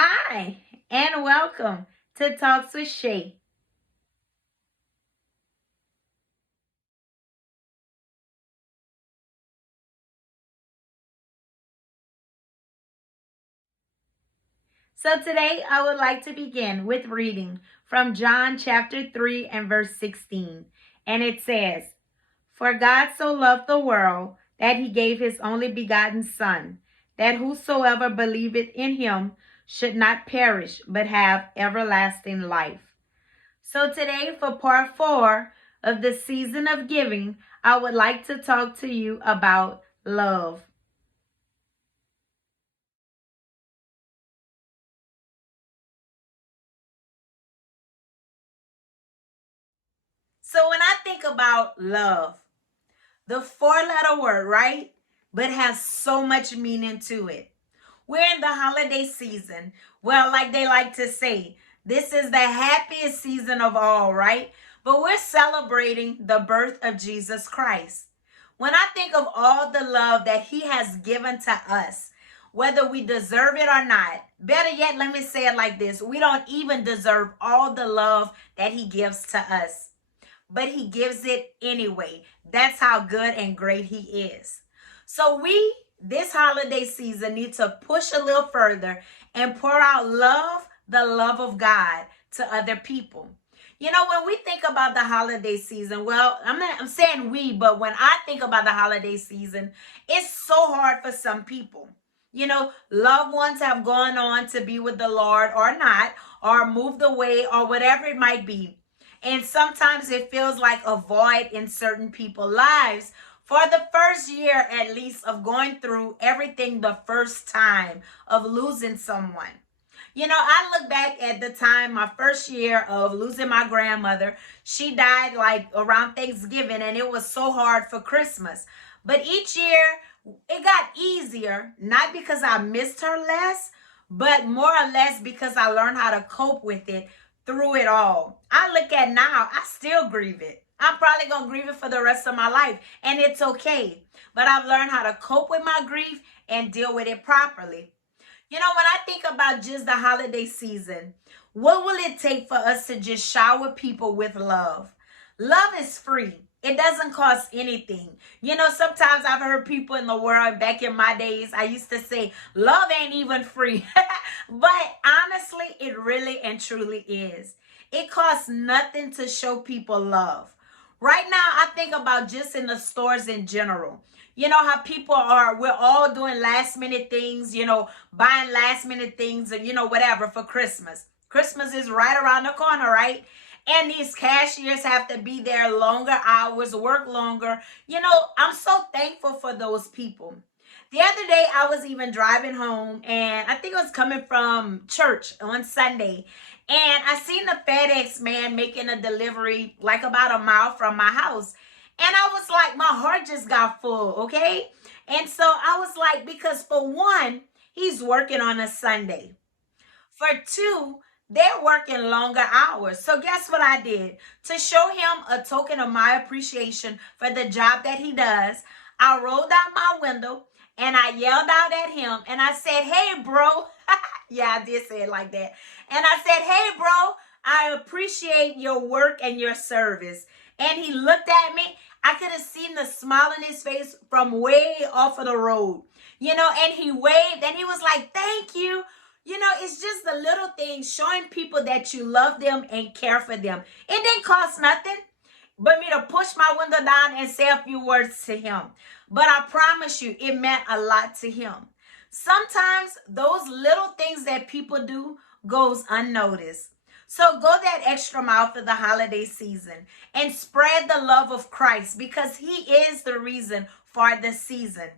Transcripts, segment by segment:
Hi, and welcome to Talks with Shay. So, today I would like to begin with reading from John chapter 3 and verse 16. And it says, For God so loved the world that he gave his only begotten Son, that whosoever believeth in him should not perish, but have everlasting life. So today, for part 4 of the season of giving, I would like to talk to you about love. So when I think about love, the four-letter word, right? But has so much meaning to it. We're in the holiday season. Well, like they like to say, this is the happiest season of all, right? But we're celebrating the birth of Jesus Christ. When I think of all the love that he has given to us, whether we deserve it or not, better yet, let me say it like this. We don't even deserve all the love that he gives to us, but he gives it anyway. That's how good and great he is. So we, this holiday season, need to push a little further and pour out love, the love of God, to other people. You know, when we think about the holiday season, well, I'm saying we, but when I think about the holiday season, it's so hard for some people. You know, loved ones have gone on to be with the Lord or not, or moved away, or whatever it might be. And sometimes it feels like a void in certain people's lives for the first year at least of going through everything the first time of losing someone. You know, I look back at the time, my first year of losing my grandmother. She died like around Thanksgiving, and it was so hard for Christmas. But each year, it got easier, not because I missed her less, but more or less because I learned how to cope with it through it all. I look at now, I still grieve it. I'm probably going to grieve it for the rest of my life, and it's okay. But I've learned how to cope with my grief and deal with it properly. You know, when I think about just the holiday season, what will it take for us to just shower people with love? Love is free. It doesn't cost anything. You know, sometimes I've heard people in the world back in my days, I used to say, love ain't even free. But honestly, it really and truly is. It costs nothing to show people love. Right now, I think about just in the stores in general. You know how people are, we're all doing last minute things, you know, buying last minute things and, you know, whatever for Christmas. Christmas is right around the corner, right? And these cashiers have to be there longer hours, work longer. You know, I'm so thankful for those people. The other day, I was even driving home, and I think I was coming from church on Sunday. And I seen the FedEx man making a delivery like about a mile from my house. And I was like, my heart just got full, okay? And so I was like, because for one, he's working on a Sunday. For two, they're working longer hours. So guess what I did? To show him a token of my appreciation for the job that he does, I rolled out my window and I yelled out at him and I said, hey, bro. Yeah, I did say it like that. And I said, hey, bro, I appreciate your work and your service. And he looked at me. I could have seen the smile in his face from way off of the road, you know, and he waved and he was like, thank you. You know, it's just the little things showing people that you love them and care for them. It didn't cost nothing but me to push my window down and say a few words to him. But I promise you, it meant a lot to him. Sometimes those little things that people do goes unnoticed. So go that extra mile for the holiday season and spread the love of Christ because he is the reason for the season.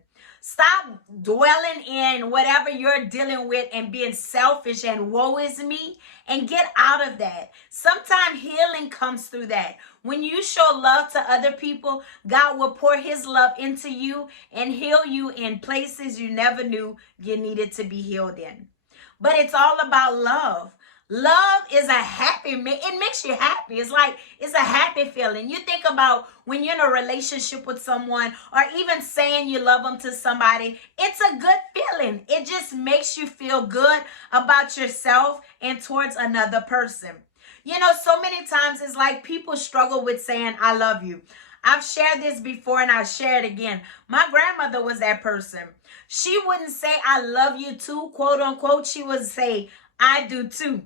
Stop dwelling in whatever you're dealing with and being selfish and woe is me and get out of that. Sometimes healing comes through that. When you show love to other people, God will pour his love into you and heal you in places you never knew you needed to be healed in. But it's all about love. Love is a happy, it makes you happy. It's a happy feeling. You think about when you're in a relationship with someone or even saying you love them to somebody, it's a good feeling. It just makes you feel good about yourself and towards another person. You know, so many times it's like people struggle with saying, I love you. I've shared this before and I'll share it again. My grandmother was that person. She wouldn't say, I love you too, quote unquote. She would say, I do too.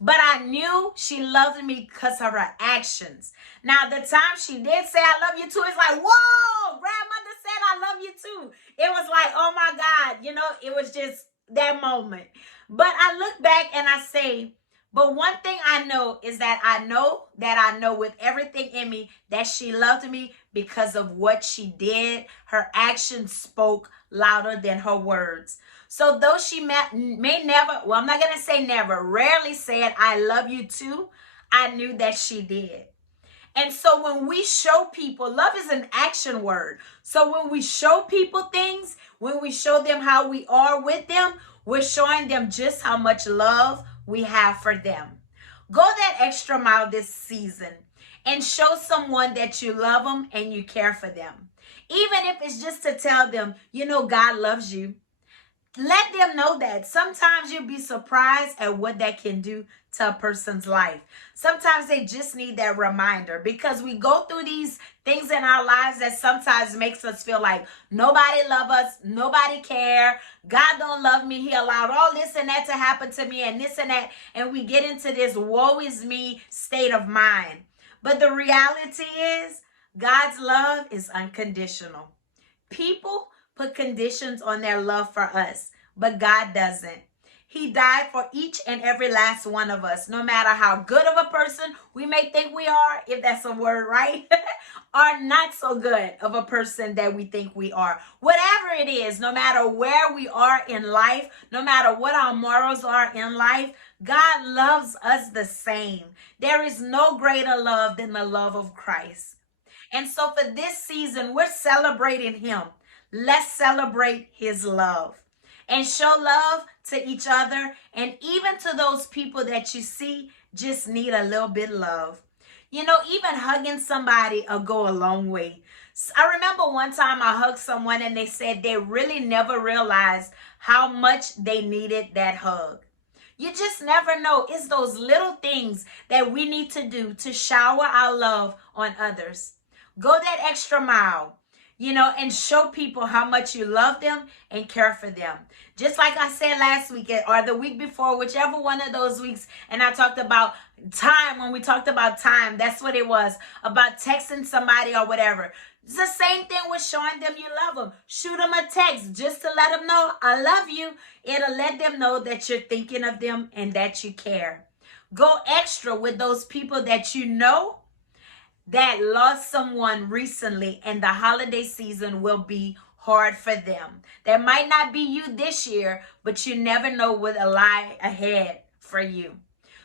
But I knew she loved me because of her actions. Now, the time she did say, I love you too, it's like, whoa, grandmother said, I love you too. It was like, oh my God, you know, it was just that moment. But I look back and I say, but one thing I know is that I know with everything in me that she loved me because of what she did. Her actions spoke louder than her words. So though she may never, well, I'm not going to say never, rarely said, I love you too, I knew that she did. And so when we show people, love is an action word. So when we show people things, when we show them how we are with them, we're showing them just how much love we have for them. Go that extra mile this season and show someone that you love them and you care for them. Even if it's just to tell them, you know, God loves you. Let them know that. Sometimes you'll be surprised at what that can do to a person's life. Sometimes they just need that reminder because we go through these things in our lives that sometimes makes us feel like nobody love us, nobody care, God don't love me, he allowed all this and that to happen to me and this and that, and we get into this woe is me state of mind. But the reality is God's love is unconditional. People put conditions on their love for us, but God doesn't. He died for each and every last one of us, no matter how good of a person we may think we are, if that's a word, right? Or not so good of a person that we think we are. Whatever it is, no matter where we are in life, no matter what our morals are in life, God loves us the same. There is no greater love than the love of Christ. And so for this season, we're celebrating him. Let's celebrate his love and show love to each other and even to those people that you see just need a little bit of love. You know, even hugging somebody will go a long way. I remember one time I hugged someone and they said they really never realized how much they needed that hug. You just never know. It's those little things that we need to do to shower our love on others. Go that extra mile. You know, and show people how much you love them and care for them. Just like I said last week or the week before, whichever one of those weeks, and I talked about time, when we talked about time, that's what it was, about texting somebody or whatever. It's the same thing with showing them you love them. Shoot them a text just to let them know, I love you. It'll let them know that you're thinking of them and that you care. Go extra with those people that you know that lost someone recently, and the holiday season will be hard for them. That might not be you this year, but you never know what will lie ahead for you.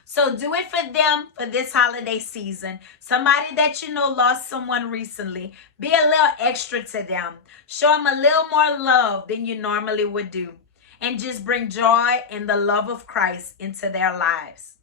So do it for them for this holiday season. Somebody that you know lost someone recently, be a little extra to them. Show them a little more love than you normally would do. And just bring joy and the love of Christ into their lives.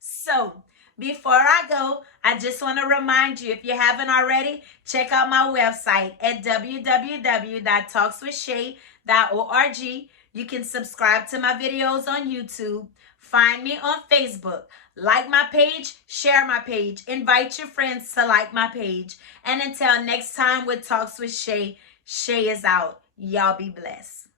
So, before I go, I just want to remind you, if you haven't already, check out my website at www.talkswithshay.org. You can subscribe to my videos on YouTube. Find me on Facebook. Like my page, share my page. Invite your friends to like my page. And until next time with Talks with Shay, Shay is out. Y'all be blessed.